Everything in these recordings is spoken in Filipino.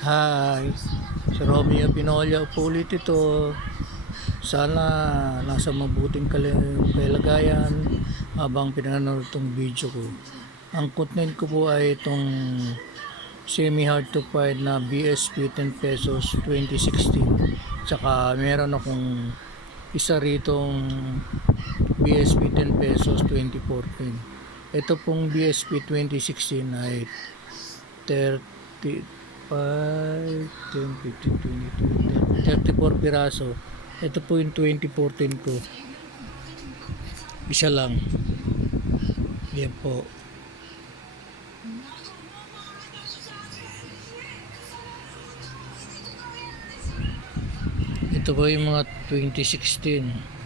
Hi, si Romeo Pinolia po ulit ito. Sana nasa mabuting kalagayan habang pinanonood itong video ko. Ang content ko po ay itong semi-hard to find na BSP 10 pesos 2016. Tsaka meron akong isa ritong BSP 10 pesos 2014. Ito pong BSP 2016 ay 30 5, 10, 15, 20, 34 piraso. Ito po yung 2014 ko. Isa lang. Yan po. Ito po yung mga 2016.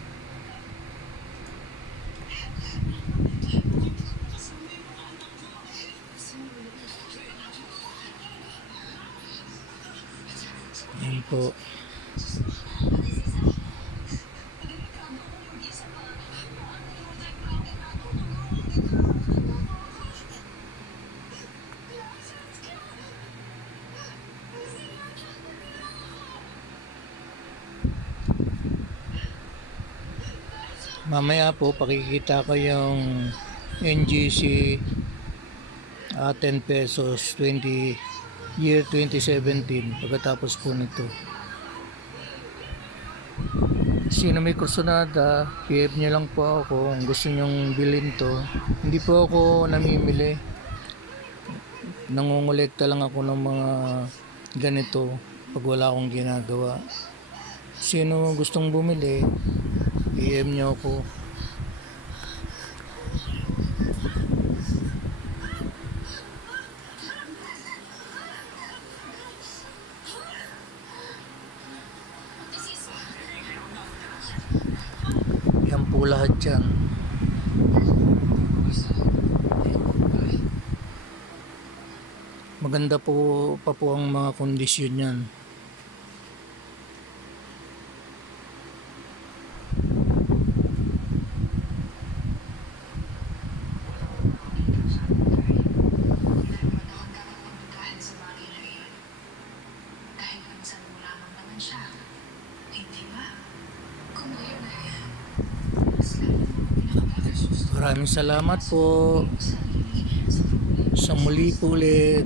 Yan po. Mamaya po pakikita ko yung NGC 10 pesos 20 year 2017 pagkatapos po nito. Sino may kursunada, PM nyo lang po ako kung gusto nyong bilhin to. Hindi po ako namimili. Nangungulekta lang ako ng mga ganito pag wala akong ginagawa. Sino gustong bumili, PM nyo ako. Yan po lahat yan. Maganda po pa po ang mga kondisyon yan. Maraming salamat po. Sa muli po ulit.